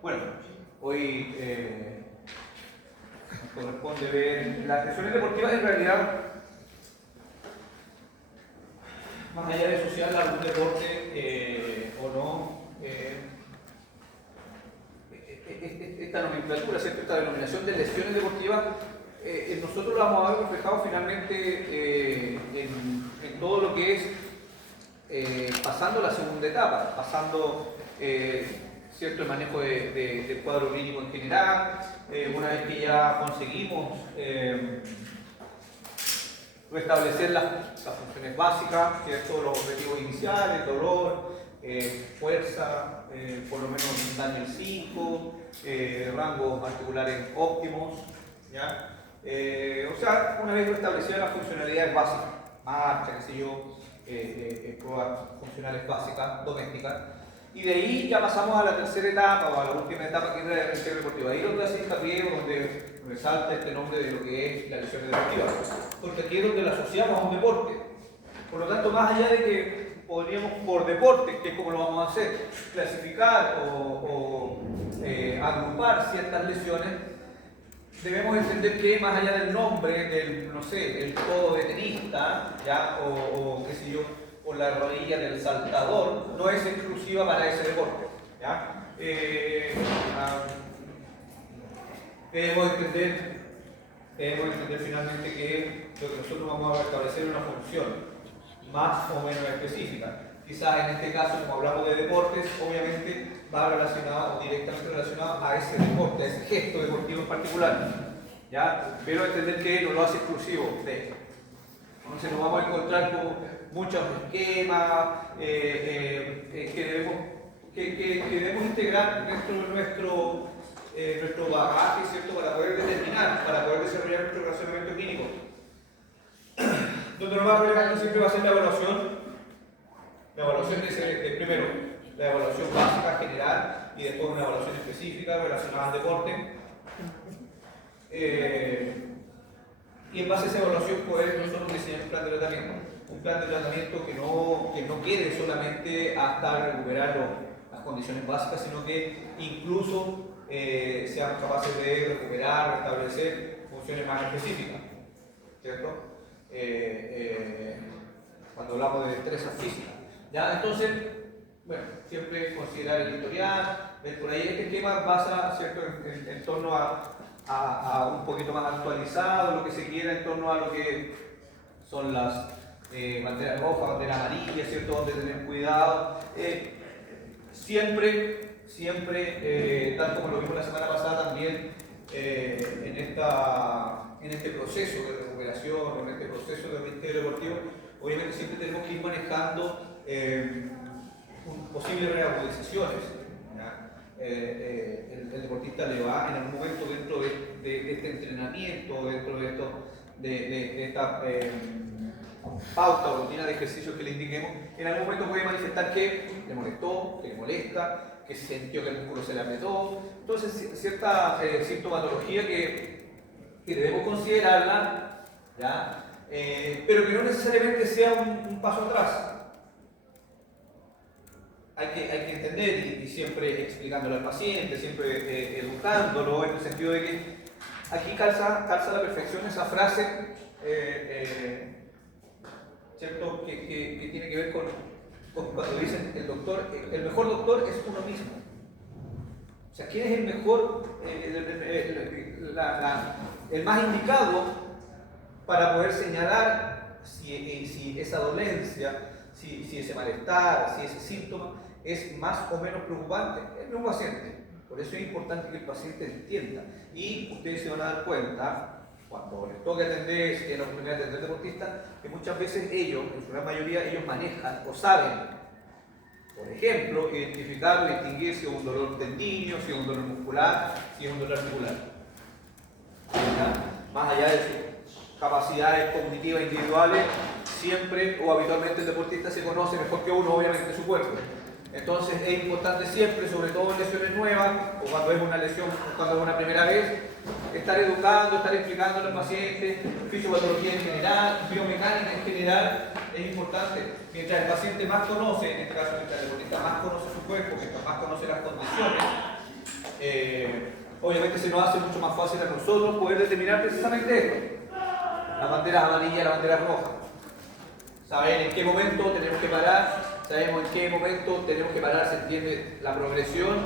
Bueno, hoy nos corresponde ver las lesiones deportivas. En realidad, más allá de asociar algún deporte o no, esta nomenclatura, ¿cierto? Esta denominación de lesiones deportivas, nosotros lo vamos a ver reflejado finalmente en todo lo que es pasando la segunda etapa, pasando ¿cierto? El manejo del cuadro clínico en general. Una vez que ya conseguimos restablecer las funciones básicas, ¿cierto? Los objetivos iniciales, dolor, fuerza, por lo menos un daño 5, rangos articulares óptimos, ¿ya? O sea, una vez restablecidas las funcionalidades básicas, marcha, qué sé yo, pruebas funcionales básicas, domésticas, y de ahí ya pasamos a la tercera etapa o a la última etapa, que es la lesión deportiva. Ahí es donde hace hincapié, donde resalta este nombre de lo que es la lesión deportiva, porque aquí es donde la asociamos a un deporte. Por lo tanto, más allá de que podríamos por deporte, que es como lo vamos a hacer, clasificar o agrupar ciertas lesiones, debemos entender que más allá del nombre, del, no sé, el codo de tenista, ¿ya? O qué sé yo, o la rodilla del saltador, no es exclusiva para ese deporte, ¿ya? Debemos entender finalmente que lo que nosotros vamos a restablecer es una función más o menos específica. Quizás en este caso, como hablamos de deportes, obviamente va relacionado o directamente relacionado a ese deporte, a ese gesto deportivo en particular, ¿ya? Pero entender que no lo hace exclusivo de. Entonces nos vamos a encontrar con muchos esquemas que debemos integrar dentro de nuestro bagaje, ¿cierto? Para poder determinar, para poder desarrollar nuestro razonamiento clínico. Donde nos va a relevante siempre va a ser la evaluación. La evaluación de primero, la evaluación básica, general, y después una evaluación específica relacionada al deporte. Y en base a esa evaluación poder nosotros diseñar un plan de tratamiento. Un plan de tratamiento que no quede solamente hasta recuperar las condiciones básicas, sino que incluso seamos capaces de recuperar, restablecer funciones más específicas, ¿cierto? Cuando hablamos de destrezas físicas. ¿Ya? Entonces, bueno, siempre considerar el historial, ver por ahí este esquema basa, ¿cierto? En torno a un poquito más actualizado, lo que se quiera en torno a lo que son las banderas rojas, banderas amarillas, ¿cierto? Donde tener cuidado. Siempre, tal como lo vimos la semana pasada también, en este proceso de recuperación, en este proceso de reintegro deportivo, obviamente siempre tenemos que ir manejando posibles reagudizaciones. El deportista le va en algún momento dentro de este entrenamiento, dentro de esta pauta o rutina de ejercicios que le indiquemos, en algún momento puede manifestar que le molestó, que le molesta, que sintió que el músculo se le apretó. Entonces, cierta sintomatología que debemos considerarla, ¿ya? Pero que no necesariamente sea un paso atrás. Hay que entender y siempre explicándolo al paciente, siempre educándolo, en el sentido de que aquí calza a la perfección esa frase, ¿cierto? Que tiene que ver con cuando dicen el mejor doctor es uno mismo. O sea, ¿quién es el mejor, el más indicado para poder señalar si esa dolencia, si ese malestar, si ese síntoma es más o menos preocupante? El mismo paciente. Por eso es importante que el paciente entienda. Y ustedes se van a dar cuenta, cuando les toque atender, si tienen la oportunidad de atender deportistas, que muchas veces ellos, en su gran mayoría, ellos manejan o saben, por ejemplo, identificar o distinguir si es un dolor tendíneo, si es un dolor muscular, si es un dolor articular. ¿Ya? Más allá de sus capacidades cognitivas individuales, siempre o habitualmente el deportista se conoce mejor que uno, obviamente, su cuerpo. Entonces es importante siempre, sobre todo en lesiones nuevas o cuando es una lesión, cuando es una primera vez, estar educando, estar explicando al paciente fisiopatología en general, biomecánica en general. Es importante. Mientras el paciente más conoce, en este caso mientras el deportista más conoce su cuerpo, mientras más conoce las competiciones, obviamente se nos hace mucho más fácil a nosotros poder determinar precisamente esto. Las banderas amarillas, las banderas rojas. Saber en qué momento tenemos que parar, sabemos en qué momento tenemos que parar, se entiende la progresión,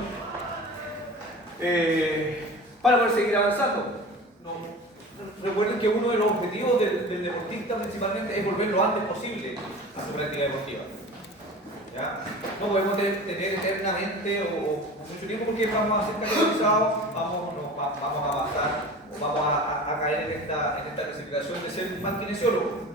para poder seguir avanzando. Recuerden que uno de los objetivos del deportista principalmente es volver lo antes posible a su práctica deportiva. ¿Ya? No podemos tener eternamente o mucho tiempo porque vamos a ser categorizados, vamos a pasar o vamos a caer en esta clasificación de ser un mal kinesiólogo.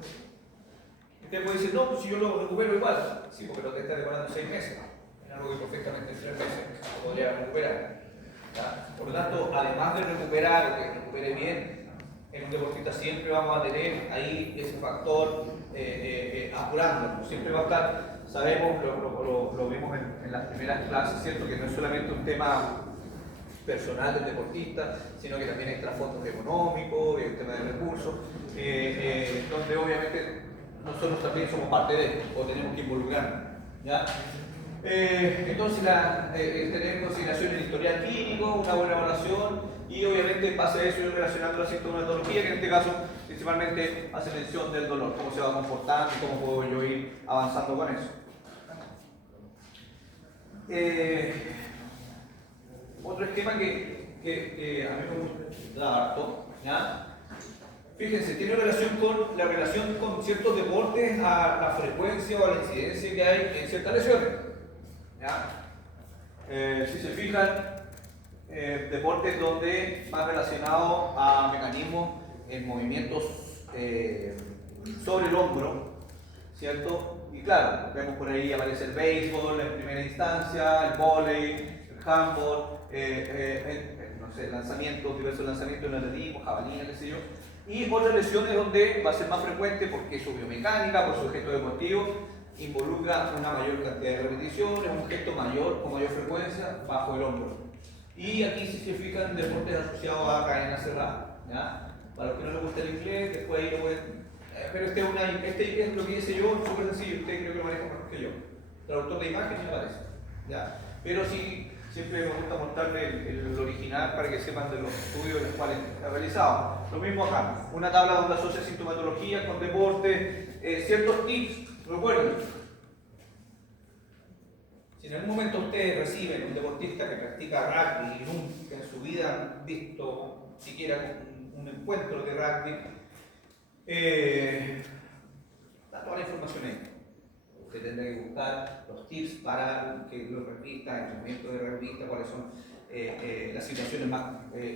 Usted puede decir, no, pues si yo lo recupero igual. Sí, porque lo que está demorando 6 meses. Es algo que perfectamente en 3 meses lo podría recuperar. ¿Ya? Por lo tanto, además de recuperar o que recupere bien, en un deportista siempre vamos a tener ahí ese factor apurando. Siempre va a estar, sabemos, lo vimos en las primeras clases, ¿cierto? Que no es solamente un tema personal del deportista, sino que también hay trasfondos económicos, y un tema de recursos, donde obviamente nosotros también somos parte de esto, o tenemos que involucrarnos. ¿Ya? Entonces, tener en consideración el historial clínico, una buena evaluación y obviamente en base a eso ir relacionando la sintomatología, que en este caso principalmente hace mención del dolor, cómo se va comportando y cómo puedo yo ir avanzando con eso. Otro esquema que a mí me gusta harto, ¿ya? Fíjense, tiene la relación con ciertos deportes a la frecuencia o a la incidencia que hay en ciertas lesiones. ¿Ya? Si se fijan, deportes donde más relacionados a mecanismos en movimientos sobre el hombro, ¿cierto? Y claro, vemos por ahí aparece el béisbol en primera instancia, el vóley, el handball, no sé, lanzamientos, diversos lanzamientos en atletismo, jabalina, qué sé yo. Y otras lesiones donde va a ser más frecuente porque su biomecánica, por su gesto deportivo, involucra una mayor cantidad de repeticiones, un gesto mayor con mayor frecuencia bajo el hombro. Y aquí si se fijan deportes asociados a cadena cerrada. ¿Ya? Para los que no les gusta el inglés, después ahí lo pueden. Pero este es lo que hice yo, súper sencillo, usted creo que lo maneja mejor que yo. Traductor de imagen me parece. ¿Ya? Pero sí, siempre me gusta mostrarle el original para que sepan de los estudios en los cuales he realizado. Lo mismo acá, una tabla donde asocia sintomatología con deporte, ciertos tips. Recuerden, si en algún momento ustedes reciben un deportista que practica rugby y nunca en su vida han visto siquiera un encuentro de rugby, está toda la información ahí. Usted tendrá que buscar los tips para que los rugbyistas, el movimiento de rugbyista, cuáles son las situaciones más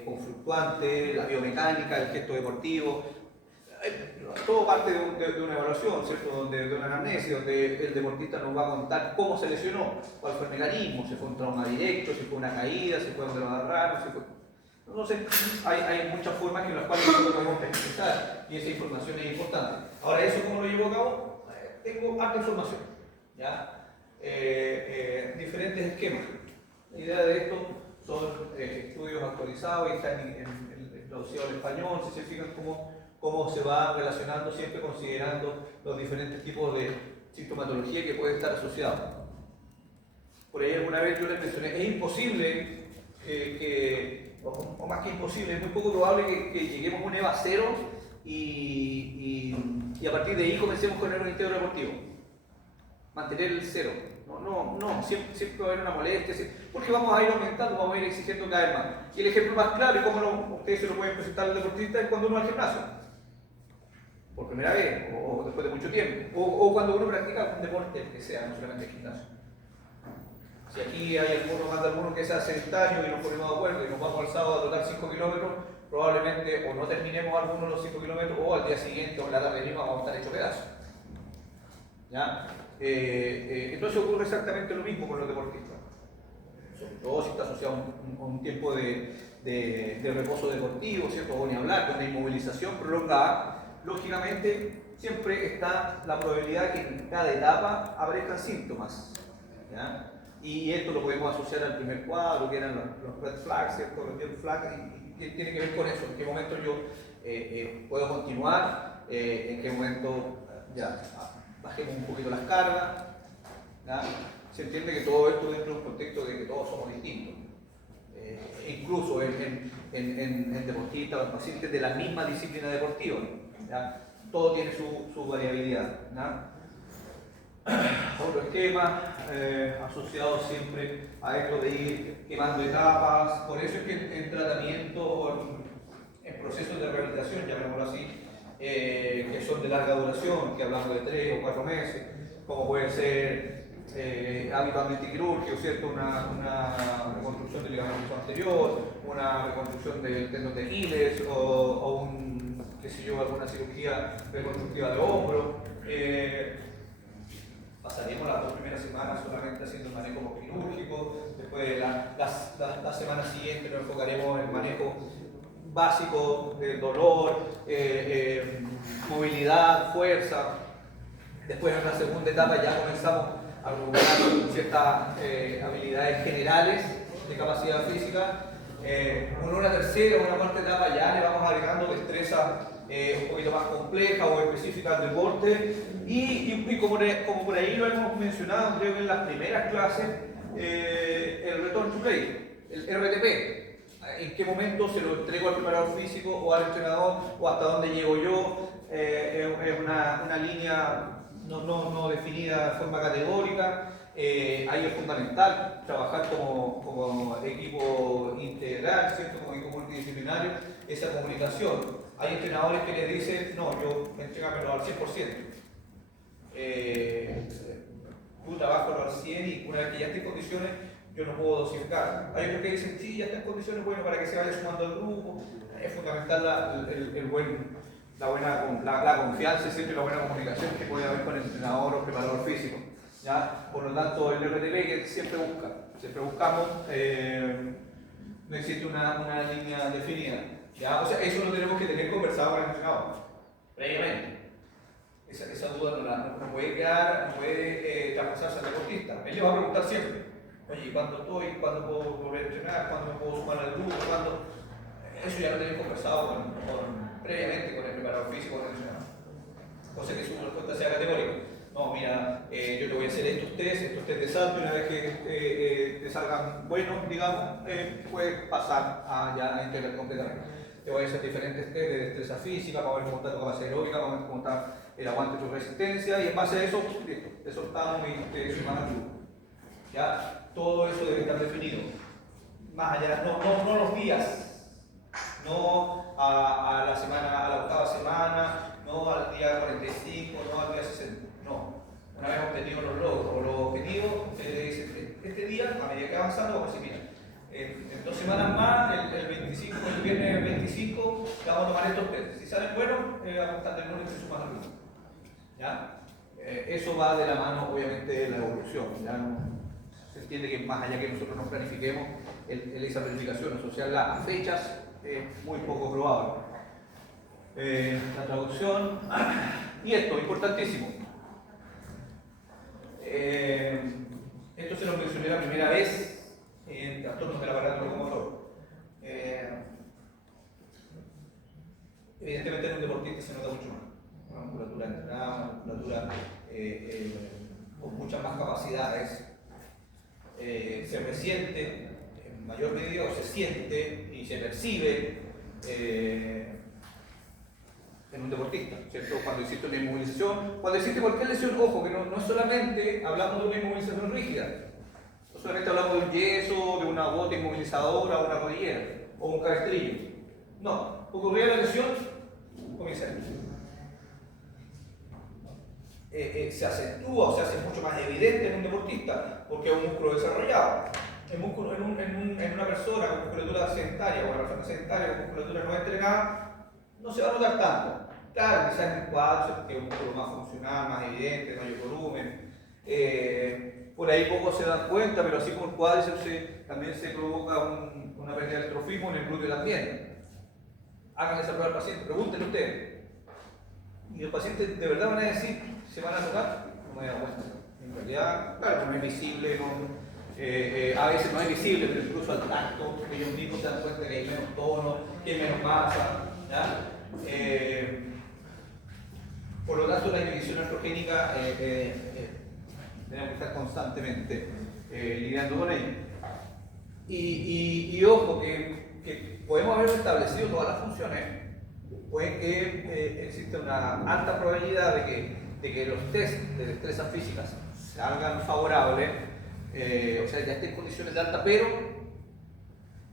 conflictuantes, la biomecánica, el gesto deportivo. Todo parte de una evaluación, ¿cierto? De una anamnesis, donde el deportista nos va a contar cómo se lesionó, cuál fue el mecanismo, si fue un trauma directo, si fue una caída, si fue donde lo agarraron, si fue... No sé, hay muchas formas en las cuales nosotros podemos expresar y esa información es importante. Ahora, ¿eso cómo lo llevo a cabo? Tengo harta información, ¿ya? Diferentes esquemas. La idea de esto son estudios actualizados y están traducidos al español, si se fijan cómo se va relacionando, siempre considerando los diferentes tipos de sintomatología que puede estar asociado. Por ahí alguna vez yo les mencioné, es imposible o más que imposible, es muy poco probable que lleguemos a un EVA 0 y a partir de ahí comencemos con el integro deportivo. Mantener el 0. No, siempre va a haber una molestia, porque vamos a ir aumentando, vamos a ir exigiendo cada vez más. Y el ejemplo más claro, y cómo ustedes se lo pueden presentar al deportista, es cuando uno va al gimnasio. Por primera vez, o después de mucho tiempo, o cuando uno practica un deporte que sea, no solamente el gimnasio. Si aquí hay más de alguno que sea sedentario y nos ponemos de acuerdo y nos vamos al sábado a trotar 5 kilómetros, probablemente o no terminemos algunos de los 5 kilómetros o al día siguiente o en la tarde misma vamos a estar hechos pedazos. ¿Ya? Entonces ocurre exactamente lo mismo con los deportistas. Sobre todo si está asociado a un tiempo de reposo deportivo, ¿cierto? O ni hablar, con una inmovilización prolongada. Lógicamente, siempre está la probabilidad que en cada etapa aparezcan síntomas. ¿Ya? Y esto lo podemos asociar al primer cuadro, que eran los red flags, ¿cierto? Los red flags, y tiene que ver con eso, en qué momento yo puedo continuar, en qué momento ya bajemos un poquito las cargas. ¿Ya? Se entiende que todo esto dentro de un contexto de que todos somos distintos. Incluso en deportistas o en pacientes de la misma disciplina deportiva, ¿ya? Todo tiene su variabilidad, ¿ya? Otro esquema asociado siempre a esto de ir quemando etapas. Por eso es que en tratamiento o en procesos de rehabilitación, llamémoslo así, que son de larga duración, que hablamos de 3 o 4 meses, como puede ser habitualmente quirúrgico, ¿cierto? Una reconstrucción del ligamento anterior, una reconstrucción del tendón de Aquiles o qué sé yo, alguna cirugía reconstructiva de hombro. Pasaríamos las 2 primeras semanas solamente haciendo el manejo quirúrgico, después la semana siguiente nos enfocaremos en el manejo básico del dolor, movilidad, fuerza. Después en la segunda etapa ya comenzamos a recuperar ciertas habilidades generales de capacidad física. En una tercera o una cuarta etapa ya le vamos agregando destrezas un poquito más complejas o específicas del deporte y como por ahí lo hemos mencionado, creo que en las primeras clases, el return to play, el RTP. ¿En qué momento se lo entrego al preparador físico o al entrenador o hasta dónde llego yo? Es una línea no definida de forma categórica. Ahí es fundamental trabajar como equipo integral, ¿cierto? Como equipo multidisciplinario, esa comunicación. Hay entrenadores que les dicen, no, yo entrégamelo al 100%. Tú trabajas al 100 y una vez que ya esté en condiciones, yo no puedo dosificar. Hay otros que dicen, sí, ya está en condiciones, bueno, para que se vaya sumando al grupo. Es fundamental la confianza y siempre la buena comunicación que puede haber con el entrenador o preparador físico, ¿ya? Por lo tanto, el RTP que siempre buscamos, no existe una línea definida, ¿ya? O sea, eso lo tenemos que tener conversado con el entrenador previamente. Esa duda no puede quedar, no puede traspasarse al deportista. Él le va a preguntar siempre, oye, ¿cuándo puedo volver a entrenar? ¿Cuándo me puedo sumar al grupo? Eso ya lo tenemos conversado previamente con el preparador físico, con el entrenador. Cosa que su respuesta sea categórica. No, mira, yo te voy a hacer estos test de salto y una vez que te salgan buenos, digamos, puedes pasar a integrar completamente. Te voy a hacer diferentes test de destreza física, para ver cómo está tu capacidad aeróbica, para ver cómo está el aguante de tu resistencia y en base a eso, listo, te soltamos y te sumamos al grupo. ¿Ya? Todo eso debe estar definido. Más allá, no los días. No a la octava semana, no al día 45, no al día 60. No. Una vez obtenidos los logros o los objetivos, ustedes le dicen, este día, a medida que avanzando, vamos a decir, mira, en 2 semanas más, el viernes 25, vamos a tomar estos test. Si salen buenos, vamos a estar del lunes y se suman al grupo. ¿Ya? Eso va de la mano, obviamente, de la evolución. ¿Ya? Se entiende que más allá que nosotros nos planifiquemos, esa planificación asociarla a fechas es muy poco probable. La traducción, y esto, importantísimo. Esto se lo mencioné la primera vez en trastornos del aparato locomotor. Evidentemente en un deportista se nota mucho más. Una musculatura entrenada, una musculatura con muchas más capacidades. Se resiente en mayor medida o se siente y se percibe en un deportista, ¿cierto? Cuando existe una inmovilización, cuando existe cualquier lesión, ojo, que no es solamente hablamos de una inmovilización rígida, no solamente hablamos de un yeso, de una bota inmovilizadora, una rodillera o un cabestrillo. No, ocurría la lesión, comienza se acentúa o se hace mucho más evidente en un deportista porque es un músculo desarrollado. El músculo en una persona con musculatura sedentaria o una persona sedentaria con musculatura no entrenada no se va a notar tanto. Claro, quizás en el cuádriceps, que es un músculo más funcional, más evidente, mayor volumen. Por ahí pocos se dan cuenta, pero así como el cuádriceps también se provoca una pérdida de estrofismo en el glúteo también. Hagan esa prueba al paciente, pregúntenle ustedes. Y los pacientes de verdad van a decir, ¿se van a tocar? No me da cuenta. En realidad, claro, no es visible, a veces no es visible, pero incluso al tacto, ellos mismos se dan cuenta que hay menos tono, que hay menos masa. ¿Ya? Por lo tanto, la inhibición estrogénica tenemos que estar constantemente lidiando con ello. Y ojo, que podemos haber establecido todas las funciones, pues que existe una alta probabilidad de que los test de destrezas físicas salgan favorables, o sea, ya estén en condiciones de alta, pero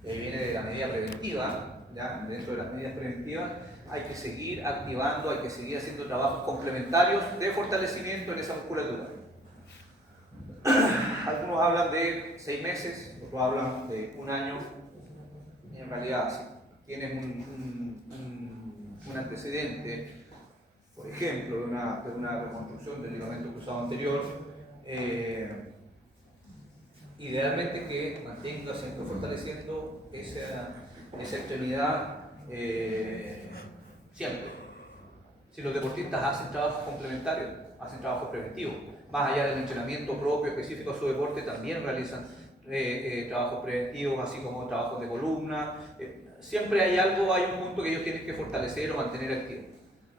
viene de la medida preventiva, ¿ya? Dentro de las medidas preventivas hay que seguir activando, hay que seguir haciendo trabajos complementarios de fortalecimiento en esa musculatura. Algunos hablan de 6 meses, otros hablan de 1 año, y en realidad si tienes un antecedente, por ejemplo, de una reconstrucción del ligamento cruzado anterior, idealmente que mantengas siempre fortaleciendo esa extremidad siempre. Si los deportistas hacen trabajos complementarios, hacen trabajos preventivos, más allá del entrenamiento propio específico a su deporte, también realizan trabajos preventivos, así como trabajos de columna. Siempre hay un punto que ellos tienen que fortalecer o mantener activo,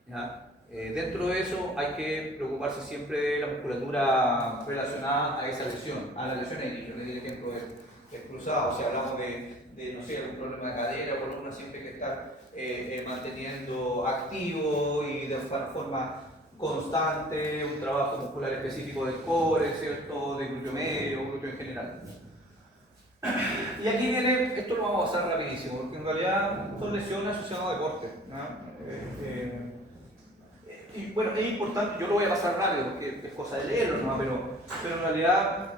¿ya? Dentro de eso hay que preocuparse siempre de la musculatura relacionada a esa lesión, a la lesión en el ejemplo del cruzado. Si hablamos de no sé, algún problema de cadera o columna, siempre hay que estar manteniendo activo y de forma constante un trabajo muscular específico del core, ¿cierto? De glúteo medio, glúteo en general. Y aquí viene, esto lo vamos a pasar rapidísimo, porque en realidad son lesiones asociadas a deporte, ¿no? Y bueno, es importante, yo lo voy a pasar rápido porque es cosa de leerlo, ¿no? Pero en realidad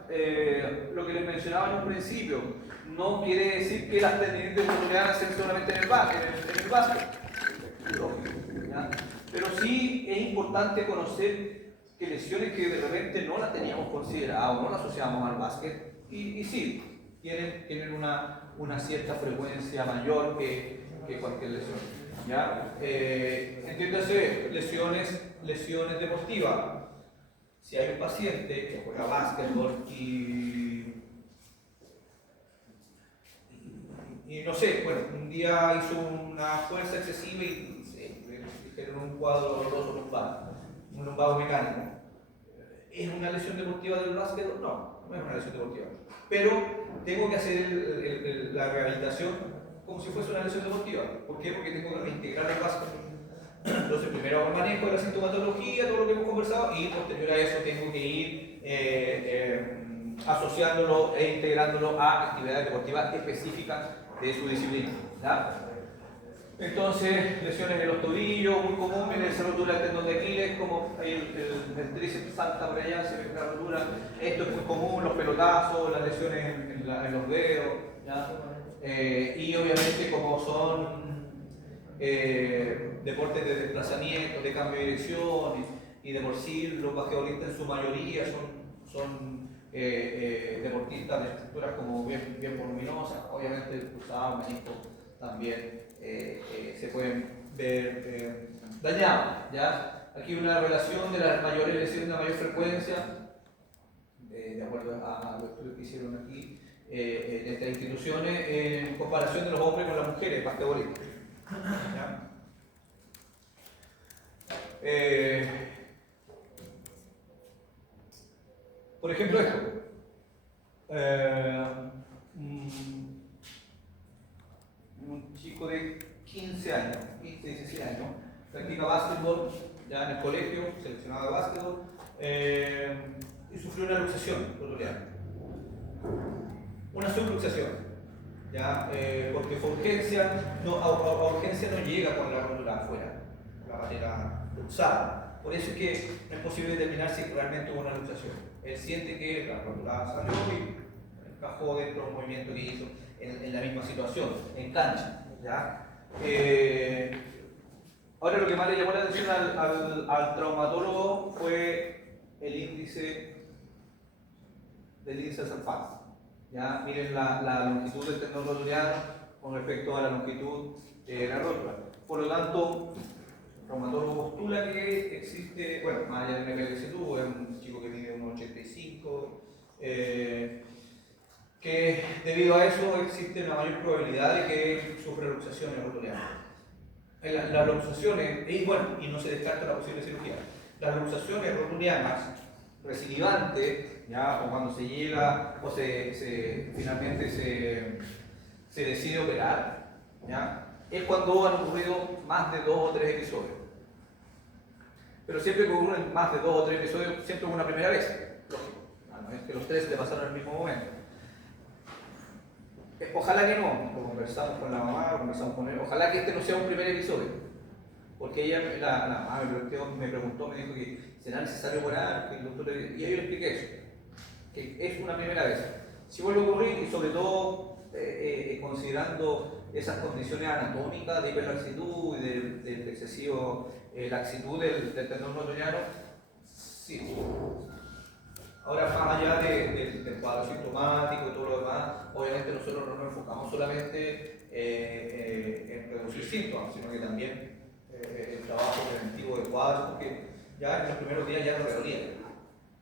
lo que les mencionaba en un principio no quiere decir que las tendinitis rotulianas sean solamente en el básquet, ¿ya? Pero sí es importante conocer que lesiones que de repente no las teníamos consideradas, no las asociábamos al básquet, y sí, tienen una cierta frecuencia mayor que cualquier lesión. ¿Ya? Entiéndase, lesiones deportivas. Si hay un paciente que juega básquetbol y no sé, bueno, un día hizo una fuerza excesiva y generó un cuadro doloroso lumbar, un lumbago mecánico. ¿Es una lesión deportiva del básquetbol? No, no es una lesión deportiva. Pero tengo que hacer la rehabilitación como si fuese una lesión deportiva. ¿Por qué? Porque tengo que reintegrar el básquetbol. Entonces, primero hago el manejo de la sintomatología, todo lo que hemos conversado, y posterior a eso tengo que ir asociándolo e integrándolo a actividades deportivas específicas de su disciplina, ¿ya? Entonces, lesiones en los tobillos, muy común, viene esa rotura del tendón de Aquiles, como el tríceps salta por allá, se ve la rotura. Esto es muy común, los pelotazos, las lesiones en los dedos, ¿ya? Y obviamente como son deportes de desplazamiento, de cambio de dirección, y de por sí los basquetbolistas en su mayoría son deportistas de estructuras como bien voluminosas, obviamente el cruzado, menisco también se pueden ver dañados, ¿ya? Aquí una relación de las mayores lesiones de mayor frecuencia, de acuerdo a los estudios que hicieron aquí en estas instituciones, en comparación de los hombres con las mujeres basquetbolistas, ¿ya? Por ejemplo, esto. Un chico de 15 años, 15, 16 años, practica básquetbol ya en el colegio, seleccionado de básquetbol, y sufrió una luxación rotuliana. Una subluxación, ¿ya? Porque fue urgencia, a urgencia no llega con la rótula afuera, la patela luxada. Por eso es que no es posible determinar si realmente hubo una luxación. Él siente que la rótula salió y encajó dentro del movimiento que hizo en la misma situación, en cancha, ¿ya? Ahora lo que más le llamó la atención al traumatólogo fue el índice de Salfaz. ¿Ya? Miren la longitud del tendón rotuliano con respecto a la longitud de la rótula. Por lo tanto, el traumatólogo postula que existe, bueno, más allá de una tuvo, es un chico que mide 1,85, que debido a eso existe una mayor probabilidad de que sufra luxaciones rotulianas. Las luxaciones, y no se descarta la posible cirugía, las luxaciones rotulianas recidivante, ¿ya? O cuando se llega o finalmente se decide operar, ¿ya? Es cuando han ocurrido más de 2 o 3 episodios. Pero siempre que ocurren más de 2 o 3 episodios, siempre es una primera vez, lógico. No es que los 3 le pasaron en el mismo momento. Ojalá que no, lo conversamos con la mamá, lo conversamos con él, ojalá que este no sea un primer episodio. Porque ella, la mamá me preguntó, me dijo que será necesario operar, que el doctor y yo le expliqué eso, que es una primera vez. Si vuelve a ocurrir, y sobre todo considerando esas condiciones anatómicas de hiperlaxitud y de excesivo laxitud del tendón notoñano, sí. Ahora, más allá del cuadro sintomático y todo lo demás, obviamente nosotros no nos enfocamos solamente en reducir síntomas, sino que también el trabajo preventivo de cuadros, porque ya en los primeros días ya no le dolía.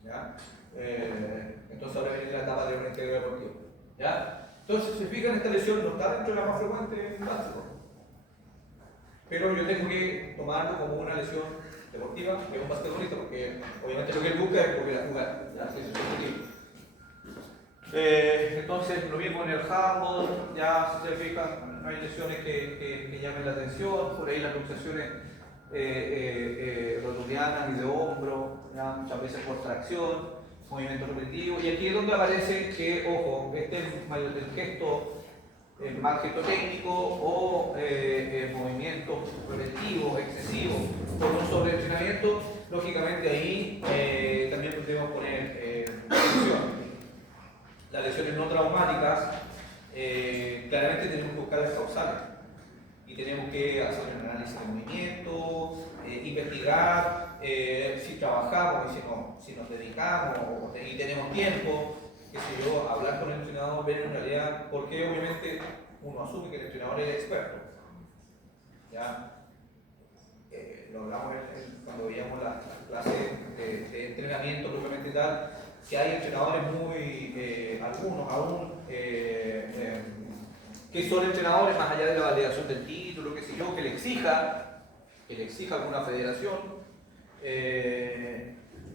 ¿Ya? Entonces ahora viene la etapa de una integral deportiva. ¿Ya? Entonces, si se fijan, esta lesión no está dentro de la más frecuente en básico. Pero yo tengo que tomarlo como una lesión deportiva de un basquetbolista, porque obviamente lo que él busca es volver a jugar. ¿Ya? Ese es su objetivo. Entonces, lo mismo en el handball, ya si se fijan, hay lesiones que llamen la atención, por ahí las luxaciones rotulianas y de hombro, ¿ya? Muchas veces por tracción, movimiento repetitivo, y aquí es donde aparece que, ojo, este es el gesto, el mal gesto técnico o movimientos repetitivos, excesivos, por un sobreentrenamiento, lógicamente ahí también debemos poner atención. Las lesiones no traumáticas, claramente tenemos que buscar las causales y tenemos que hacer un análisis de movimiento, investigar si trabajamos y si nos dedicamos y tenemos tiempo, qué sé yo, hablar con el entrenador, ver en realidad, porque obviamente uno asume que el entrenador es experto. ¿Ya? Lo hablamos cuando veíamos las clases de entrenamiento propiamente tal, que hay entrenadores algunos aún, que son entrenadores más allá de la validación del título, qué sé yo, que le exija alguna federación,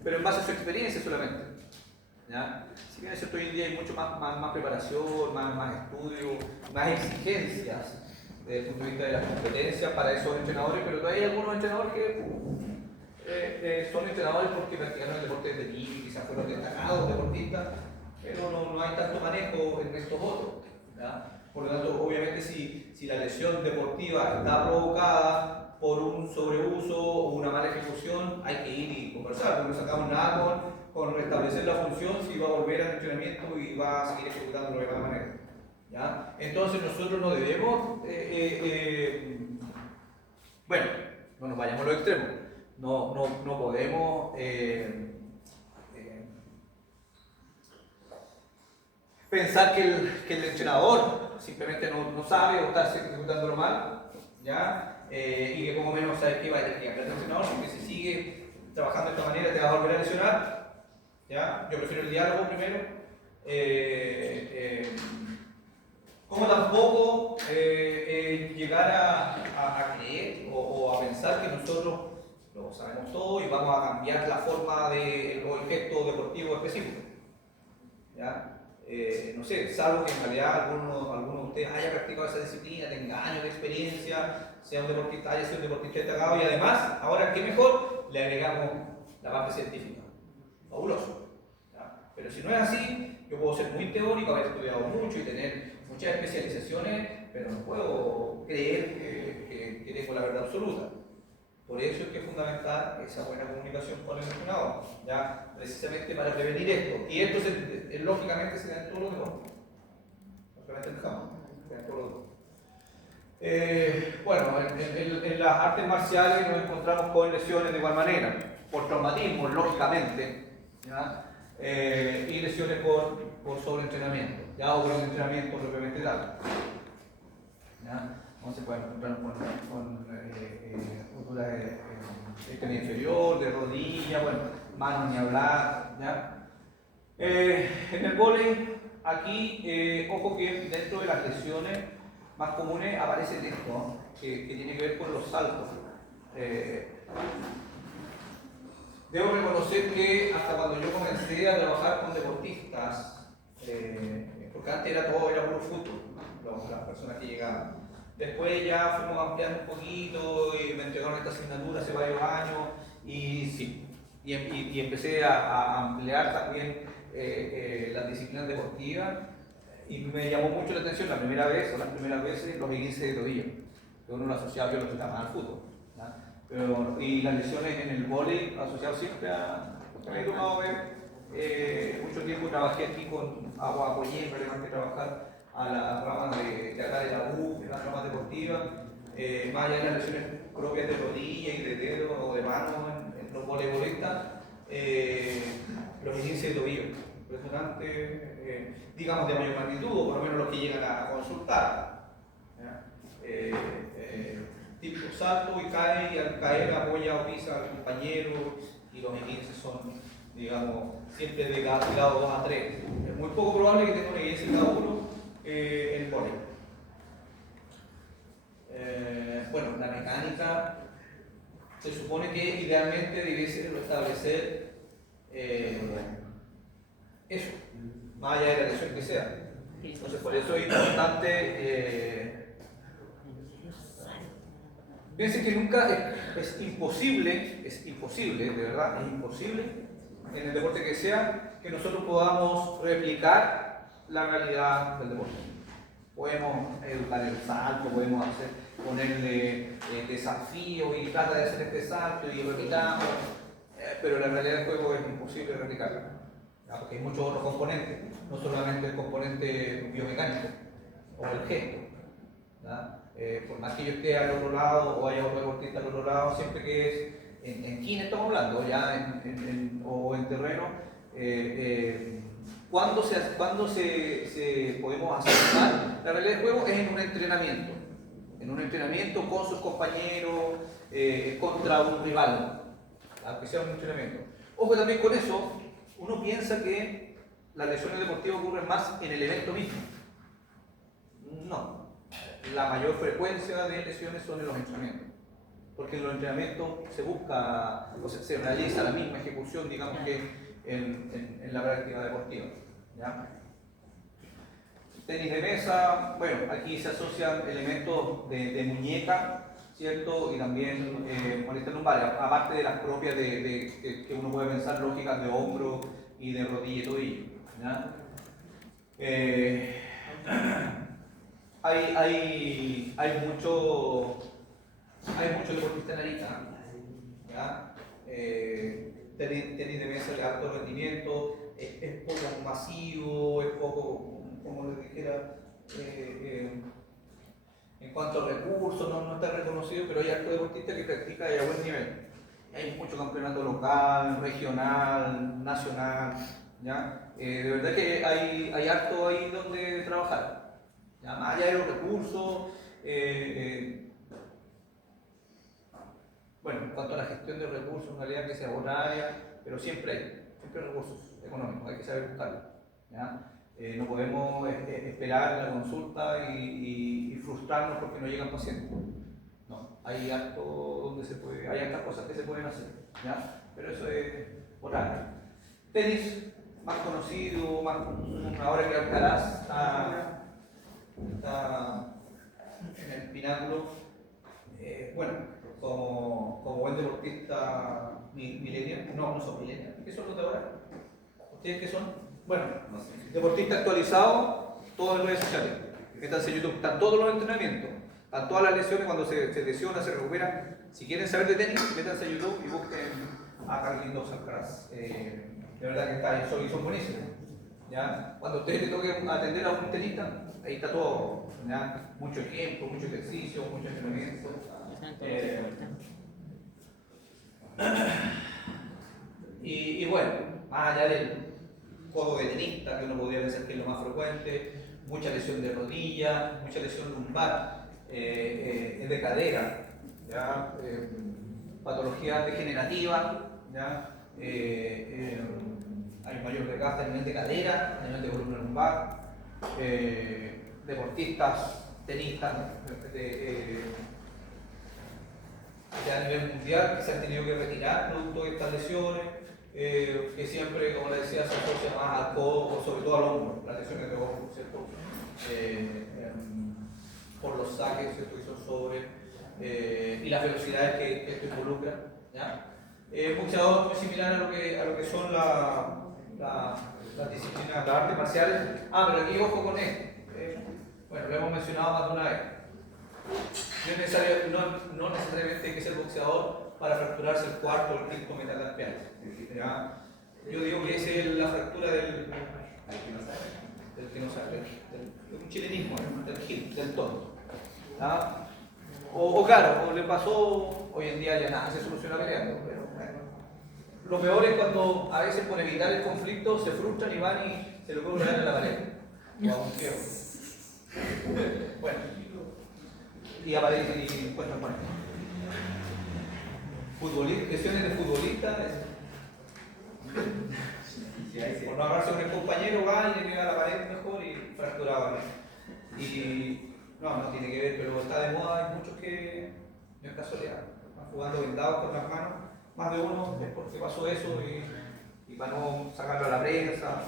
pero en base a su experiencia solamente. ¿Ya? Si bien es cierto, hoy en día hay mucho más preparación, más estudio, más exigencias desde el punto de vista de las competencias para esos entrenadores, pero todavía hay algunos entrenadores que son entrenadores porque practicaron el deporte desde niños, quizás fueron destacados deportistas, pero no hay tanto manejo en estos otros. ¿Ya? Por lo tanto, obviamente si la lesión deportiva está provocada por un sobreuso o una mala ejecución, hay que ir y conversar, porque no sacamos nada con restablecer la función si va a volver al entrenamiento y va a seguir ejecutándolo de alguna manera. ¿Ya? Entonces nosotros no debemos, bueno, no nos vayamos a los extremos, no podemos pensar que el entrenador simplemente no sabe o está ejecutándolo mal, ¿ya? Y que como menos sabe que va a tener que cambiar de entrenador, porque si sigue trabajando de esta manera te vas a volver a lesionar. ¿Ya? Yo prefiero el diálogo primero. Como tampoco llegar a creer o a pensar que nosotros lo sabemos todo y vamos a cambiar la forma o el gesto deportivo específico. ¿Ya? No sé, salvo que en realidad alguno de ustedes haya practicado esa disciplina, tenga años de experiencia, sea un deportista, haya sido un deportista destacado y además, ahora qué mejor, le agregamos la parte científica. Fabuloso. ¿Ya? Pero si no es así, yo puedo ser muy teórico, haber estudiado mucho y tener muchas especializaciones, pero no puedo creer que tengo la verdad absoluta. Por eso es que es fundamental esa buena comunicación con el entrenador, ¿ya? Precisamente para prevenir esto. Y esto lógicamente se da en todos los deportes. No solamente en el campo, se da en todos los deportes. Bueno, en las artes marciales nos encontramos con lesiones de igual manera, por traumatismo, lógicamente, ¿ya? Y lesiones por sobreentrenamiento, ¿ya? O por un entrenamiento propiamente tal. ¿Ya? ¿Cómo se puede encontrar con ruptura de extremidad inferior, de rodilla, bueno, manos ni hablar, ¿ya? En el vóley, aquí, ojo que dentro de las lesiones más comunes aparece esto, ¿no? que tiene que ver con los saltos. Debo reconocer que hasta cuando yo comencé a trabajar con deportistas, porque antes era todo, era puro fútbol, las personas que llegaban. Después ya fuimos ampliando un poquito y me entregaron esta asignatura hace varios años y sí, y empecé a ampliar también las disciplinas deportivas y me llamó mucho la atención la primera vez o las primeras veces los esguinces de tobillo, que uno lo asociaba biológicamente al fútbol. Pero, y las lesiones en el vóley asociadas siempre a... Me he tomado ver, mucho tiempo trabajé aquí con Agua Apoyé, relevante trabajar a las ramas de acá de la U, de las ramas deportivas, más allá de las lesiones propias de rodilla y de dedo o de mano en los voleibolistas, los esguinces de tobillo, impresionante, digamos de mayor magnitud, o por lo menos los que llegan a consultar. Típico salto y cae, y al caer apoya o pisa al compañero, y los esguinces son, digamos, siempre de grado 2 a 3. Es muy poco probable que tenga un esguince cada uno en el vóley. Bueno, la mecánica se supone que idealmente debiese establecer eso, más allá de la lesión que sea. Entonces, por eso es importante. Piensen que nunca es imposible, de verdad, es imposible en el deporte que sea, que nosotros podamos replicar la realidad del deporte. Podemos educar el salto, podemos ponerle desafío y trata de hacer este salto y repitamos, pero la realidad del juego es imposible replicarla, porque hay muchos otros componentes, no solamente el componente biomecánico o el gesto. Por más que yo esté al otro lado o haya otro deportista al otro lado, siempre que es en quién estamos hablando, ya o en terreno, cuando se podemos aceptar la realidad del juego es en un entrenamiento con sus compañeros, contra un rival, aunque sea un entrenamiento. Ojo también con eso, uno piensa que las lesiones deportivas ocurren más en el evento mismo. No. La mayor frecuencia de lesiones son en los entrenamientos, porque en los entrenamientos se busca, o sea, se realiza la misma ejecución, digamos, que en la práctica deportiva. ¿Ya? Tenis de mesa, bueno, aquí se asocian elementos de muñeca, ¿cierto? Y también molestias lumbares, aparte de las propias que uno puede pensar, lógicas de hombro y de rodilla y tobillo. ¿Ya? Hay mucho deportista en la lista, ¿ya? Tenis de mesa de alto rendimiento, es poco masivo, es poco, como les dijera, en cuanto a recursos, no está reconocido, pero hay alto deportista que practica a buen nivel. Hay mucho campeonato local, regional, nacional, ¿ya? De verdad que hay harto ahí donde trabajar. Más allá de los recursos, bueno, en cuanto a la gestión de recursos, en realidad que sea horaria, pero siempre hay recursos económicos, hay que saber buscarlos. No podemos esperar la consulta y frustrarnos porque no llegan pacientes. No, hay harto donde hay hartas cosas que se pueden hacer, ¿ya? Pero eso es horario. Tenis, más conocido, más común, ahora que Alcaraz está en el pináculo, bueno, como buen deportista millennial, no son millennials, ¿qué son los de ahora? ¿Ustedes qué son? Bueno, deportista actualizado, todas las redes sociales, métanse en YouTube, están todos los entrenamientos, están todas las lesiones cuando se lesiona, se recupera. Si quieren saber de tenis, métanse a YouTube y busquen a Carlitos Alcaraz, de verdad que está ahí, son buenísimos. ¿Ya? Cuando a ustedes les toque atender a un tenista, ahí está todo, ¿ya? Mucho ejemplo, mucho ejercicio, mucho entrenamiento. Y bueno, más allá del codo de tenista, que uno podría pensar que es lo más frecuente, mucha lesión de rodilla, mucha lesión lumbar, de cadera, ¿ya? Patologías degenerativas, ¿ya? Hay mayor desgaste a nivel de cadera, a nivel de columna lumbar, deportistas, tenistas, ya a nivel mundial, que se han tenido que retirar producto de estas lesiones, que siempre, como les decía, se asocia más al codo, sobre todo al hombro, las lesiones de hombro, ¿cierto? Por los saques, ¿cierto? Que son sobre, y las velocidades que esto involucra, ¿ya? Un boxeador muy similar a lo que son las disciplinas, las artes marciales. Pero aquí ojo con esto. Bueno, lo hemos mencionado más de una vez. No necesariamente hay que ser boxeador para fracturarse el cuarto o el quinto metacarpiano. Yo digo que esa es la fractura del que no sabe, del chilenismo, del tonto. Claro, o le pasó, hoy en día ya nada se soluciona peleando, pero bueno. Lo peor es cuando a veces por evitar el conflicto se frustran y van y se lo pueden dar en la pared. O a un fierro. Bueno. Y aparece y encuentran con esto. Lesiones de futbolistas. Por no agarrarse con el compañero, va y le pega a la pared mejor y fracturaba. Y no tiene que ver, pero está de moda. Hay muchos que no es casualidad. Van jugando vendados con las manos. Más de uno es porque pasó eso y para no sacarlo a la prensa.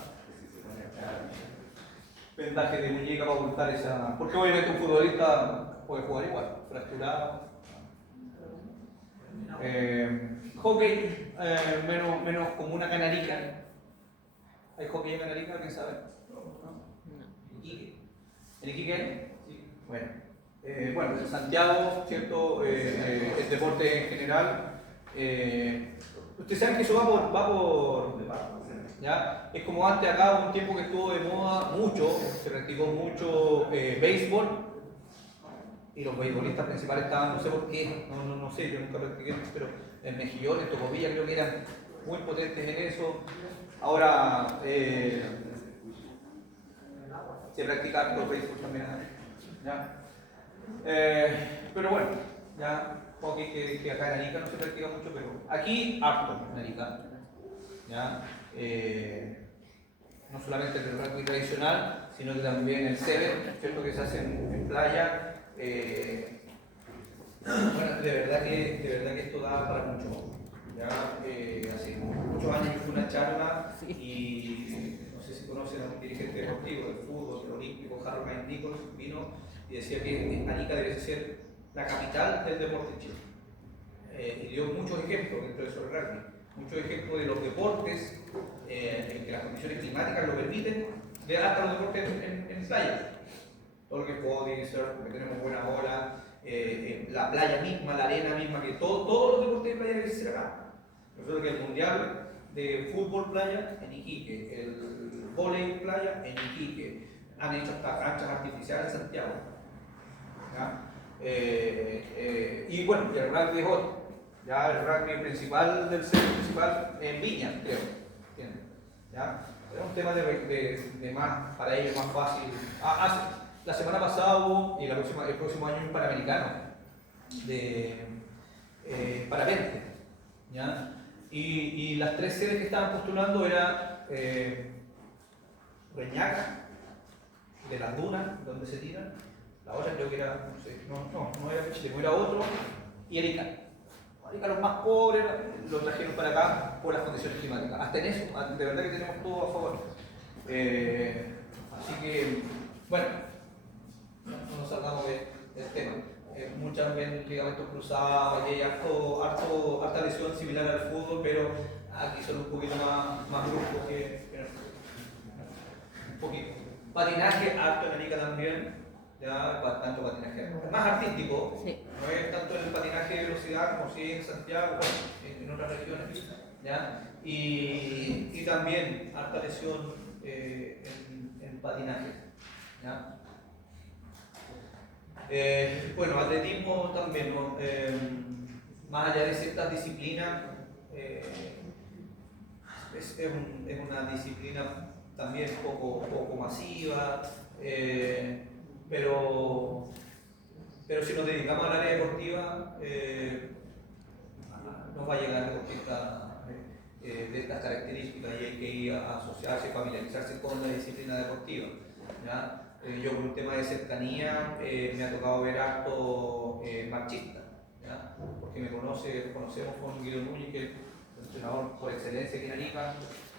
Vendaje de muñeca para ocultar esa. Porque obviamente un futbolista puede jugar igual, fracturado. Hockey, menos como una canarica. ¿Hay hockey en canarica? ¿Alguien sabe? ¿En Iquique? ¿En Iquique? Sí. Bueno, en Santiago, ¿cierto? El deporte en general. Ustedes saben que eso va por ¿ya? Es como antes acá, un tiempo que estuvo de moda mucho, se practicó mucho béisbol y los beisbolistas principales estaban, no sé por qué, no sé, yo nunca practiqué, pero en Mejillones, en Tocopilla creo que eran muy potentes en eso. Ahora se practica el béisbol también, ¿ya? Pero bueno, ya hockey que acá en Arica no se practica mucho, pero aquí harto en Arica, ¿ya? No solamente el rugby tradicional, sino que también el seven, ¿cierto? Que se hace en playa. Bueno, de verdad que esto da para mucho. Ya, hace muchos años que fue una charla y no sé si conocen a un dirigente deportivo del fútbol, del olímpico, Harold Ryan Nichols, vino y decía que Arica debería ser la capital del deporte en Chile. Y dio muchos ejemplos dentro de eso del rugby. Muchos ejemplos de los deportes en que las condiciones climáticas lo permiten, hasta los deportes en playa. Todo lo que es body, surf, porque tenemos buena ola, la playa misma, la arena misma, que todos los deportes de playa deben ser acá. Nosotros que el mundial de fútbol playa en Iquique, el vóley playa en Iquique, han hecho hasta canchas artificiales en Santiago. Y bueno, el rugby es otro. Ya el rugby principal del centro principal en Viña, creo. ¿Ya? Es un tema de más, para ellos más fácil. La semana pasada hubo, y el próximo año un panamericano de parapente. ¿Ya? Y las tres sedes que estaban postulando eran Reñaca, de las dunas, donde se tiran. La otra creo que era, no sé, no era Chile, era otro, y Arica. Arica, los más pobres los trajeron para acá por las condiciones climáticas. Hasta en eso, de verdad que tenemos todo a favor. Así que, bueno, no nos salgamos del tema. Muchas veces ligamentos cruzados, y hay harta lesión similar al fútbol, pero aquí son un poquito más bruscos que en el fútbol. Un poquito. Patinaje, harto en Arica también. Ya, tanto patinaje más artístico, sí. No es tanto el patinaje de velocidad como si en Santiago, en otras regiones, ¿ya? Y también harta lesión en patinaje, ¿ya? Bueno, atletismo también, ¿no? Más allá de ciertas disciplinas, es una disciplina también poco masiva. Pero si nos dedicamos al área deportiva, nos va a llegar deportista de estas características y hay que ir a asociarse, familiarizarse con la disciplina deportiva. ¿Ya? Yo por un tema de cercanía me ha tocado ver harto marchista, ¿ya? los que me conocemos con Guido Núñez, que es el entrenador por excelencia aquí en Arica,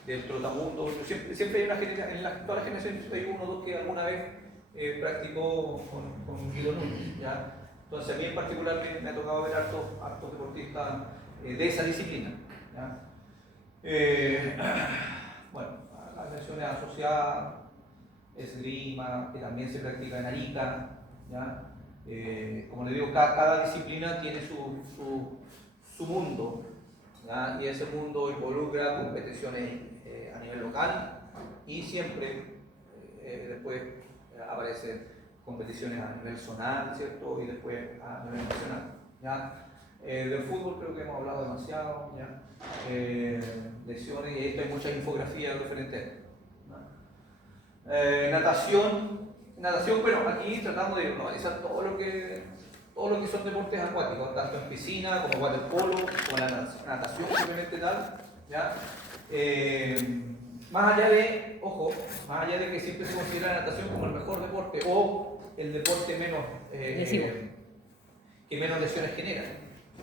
del Trotamundo. Siempre hay una generación, todas las generaciones hay uno o dos que alguna vez practicó con Guido Núñez, ¿ya? Entonces a mí en particular me ha tocado ver hartos deportistas de esa disciplina, ¿ya? Bueno, las lesiones asociadas, esgrima, que también se practica en Arica, ¿ya? Como les digo, cada disciplina tiene su mundo, ¿ya? Y ese mundo involucra competiciones a nivel local y siempre después aparecen competiciones a nivel zonal, ¿cierto? Y después a nivel nacional, ¿ya? Del fútbol creo que hemos hablado demasiado, ¿ya? Lesiones, y esto hay muchas infografías referentes. Natación, bueno, aquí tratamos de normalizar todo lo que son deportes acuáticos, tanto en piscina como waterpolo, como la natación simplemente tal, ¿ya? Más allá de que siempre se considera la natación como el mejor deporte o el deporte menos que menos lesiones genera,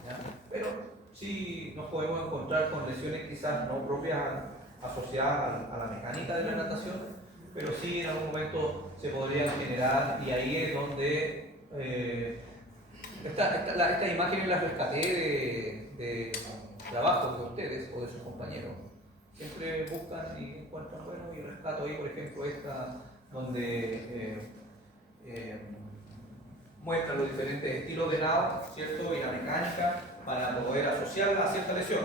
¿ya? Pero sí nos podemos encontrar con lesiones quizás no propias asociadas a la mecánica de la natación, pero sí en algún momento se podrían generar, y ahí es donde estas imágenes las rescaté de trabajos de ustedes o de sus compañeros. Siempre buscan y encuentran, bueno, y rescato ahí, por ejemplo, esta donde muestra los diferentes estilos de nado, ¿cierto? Y la mecánica para poder asociarla a cierta lesión,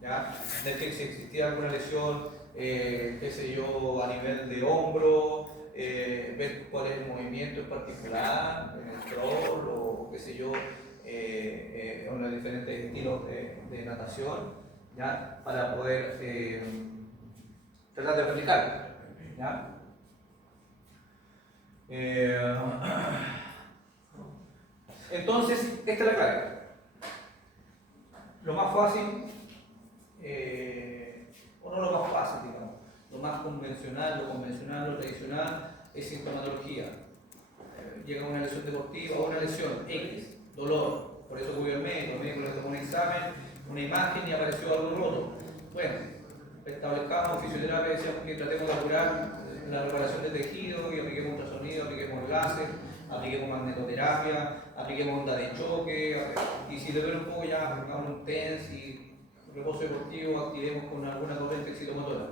¿ya? De que si existía alguna lesión, qué sé yo, a nivel de hombro, ver cuál es el movimiento en particular, en el crawl o qué sé yo, los diferentes estilos de natación, ¿ya? Para poder tratar de replicarlo, ¿ya? Entonces, esta es la clave. Lo más fácil, o no lo más fácil, digamos, lo más convencional, lo tradicional, es sintomatología. Llega una lesión deportiva o una lesión X, dolor, por eso voy al médico le tomó un examen, una imagen y apareció algo roto. Bueno, establezcamos fisioterapia, decíamos que tratemos de curar la reparación del tejido y apliquemos ultrasonido, apliquemos láser, apliquemos magnetoterapia, apliquemos onda de choque, y si le duele un poco ya aplicamos un TENS y reposo deportivo, activemos con alguna corriente excitomotora.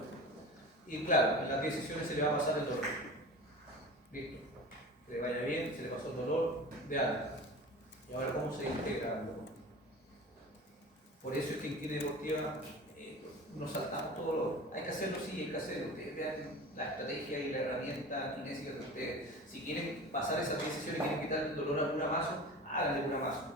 Y claro, en las 10 sesiones se le va a pasar el dolor. Listo. Que le vaya bien, se le pasó el dolor de alta. Y ahora, ¿cómo se integra el dolor? Por eso es que en clínica deportiva nos saltamos todo lo. Hay que hacerlo, sí, hay que hacerlo. Ustedes vean la estrategia y la herramienta kinésica de ustedes. Si quieren pasar esas 10 sesiones y quieren quitar el dolor al curamazo, háganle curamazo.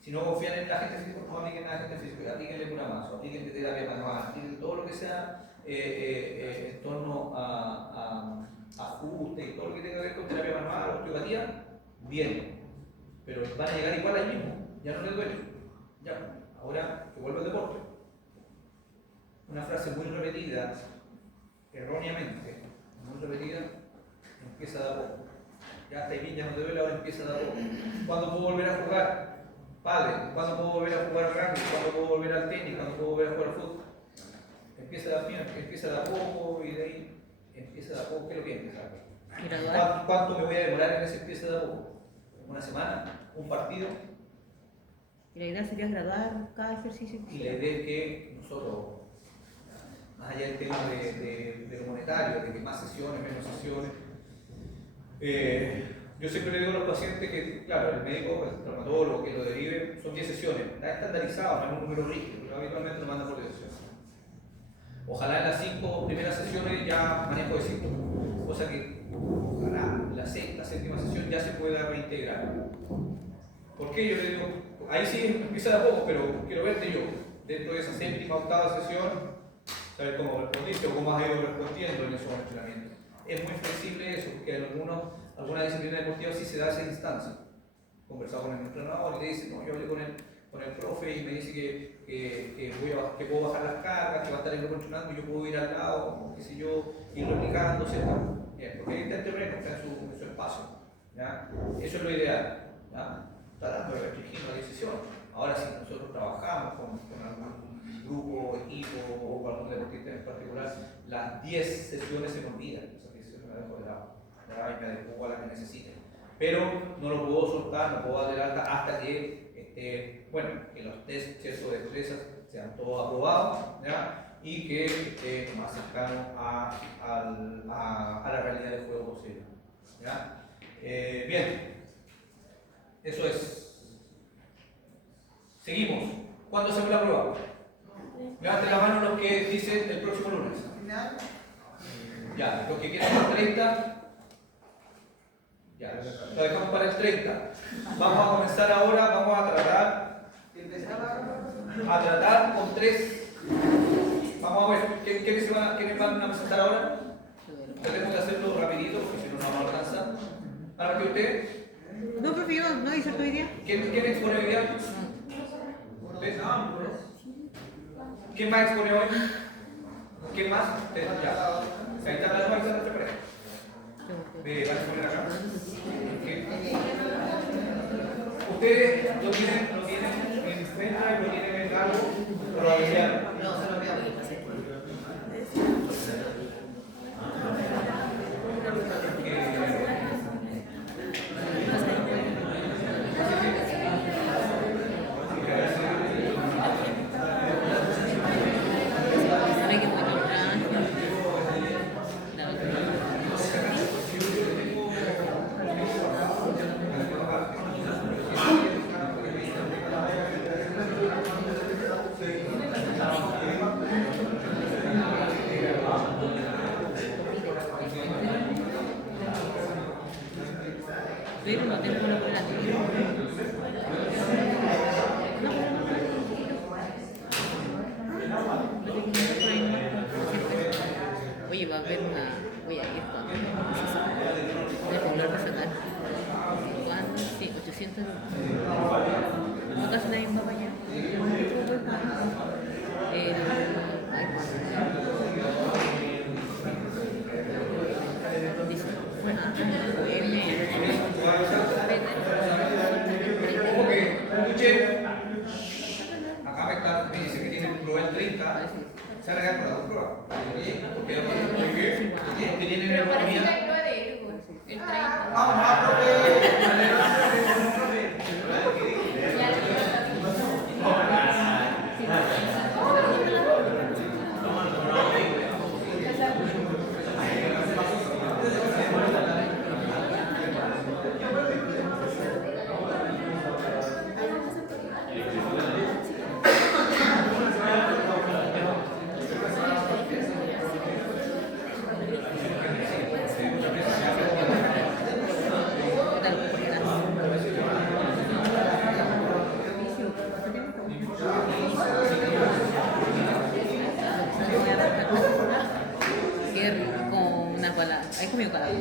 Si no confían en la gente física, no apliquen a la gente física, aplíquenle curamazo, aplíquenle terapia manual, aplíquenle todo lo que sea en torno a ajuste y todo lo que tenga que ver con terapia manual, osteopatía, bien. Pero van a llegar igual ahí mismo, ya no les duele. Ya, ahora que vuelve al deporte. Una frase muy repetida, erróneamente, muy repetida, empieza de a poco. Ya está bien, ya no te duele, ahora empieza de a poco. ¿Cuándo puedo volver a jugar? Padre, ¿cuándo puedo volver a jugar rugby? ¿Cuándo puedo volver al tenis? ¿Cuándo puedo volver a jugar al fútbol? Empieza de a poco y de ahí empieza de a poco. ¿Qué es lo que empieza? ¿Cuánto me voy a demorar en ese empieza de a poco? ¿Una semana? ¿Un partido? Y la idea sería graduar cada ejercicio. Y la idea es que nosotros, más allá del tema de lo monetario, de que más sesiones, menos sesiones, yo siempre le digo a los pacientes que, claro, el médico, el traumatólogo que lo derive, son 10 sesiones. Está estandarizado, no es un número rígido, pero habitualmente lo manda por 10 sesiones. Ojalá en las 5 primeras sesiones ya manejo de síntomas, cosa que ojalá en la sexta, séptima sesión ya se pueda reintegrar. ¿Por qué? Yo le digo, ahí sí empieza de a poco, pero quiero verte yo, dentro de esa séptima, octava sesión, saber cómo respondiste o cómo has ido respondiendo en esos entrenamientos. Es muy flexible eso, porque en alguna disciplina deportiva sí se da esa instancia. Conversado con el entrenador y le dice, no, yo hablé con el profe y me dice que puedo bajar las cargas, que va a estar el grupo entrenando y yo puedo ir al lado, qué sé yo, ir replicando, etc. Bien, porque ahí está el terreno, está en su espacio. ¿Ya? Eso es lo ideal. ¿Ya? Tratando de restringir la decisión. Ahora, si nosotros trabajamos con algún grupo, equipo o con algún deportista en particular, las 10 sesiones se me olvidan, esas 10 sesiones me las dejo de lado, ¿verdad? Y me adecuo a las que necesiten. Pero no lo puedo soltar, no puedo dar de alta hasta que, que los test de destrezas sean todos aprobados, ¿ya? Y que esté lo más cercano a la realidad del juego posible, ¿ya? Bien, eso es. Seguimos. ¿Cuándo hacemos la prueba? Levanten la mano los que dicen el próximo lunes. Ya, los que quieren el 30. Ya, lo dejamos para el 30. Vamos a comenzar ahora, vamos a tratar con 3. Vamos a ver, ¿quiénes van a presentar ahora? Tenemos que hacerlo rapidito porque si no, no vamos a alcanzar. ¿Para que usted? No, profe, yo no hice tu idea. ¿Quién expone hoy día? ¿Usted? ¿Quién más expone hoy? ¿Quién más? Usted, ya. Ahí está la nueva de pareja. ¿Van a exponer acá? ¿Qué? Ustedes lo tienen en pendrive, lo tienen en algo, probabilidad. No, se lo voy a ver. Pero no tengo una buena Oye, va a haber una. Voy a ir con el color para sacar. ¿Cuándo? Sí, 800. No casi nadie va para allá. Ojo que, escuchen, acá me está, me dice que tienen prueba el 30, se van a quedar con las 2 pruebas. Porque tienen Pero parece economía. la prueba de Ergo, el 30. Vamos a profe. Qué rico, con una palabra. Ahí comió palabra.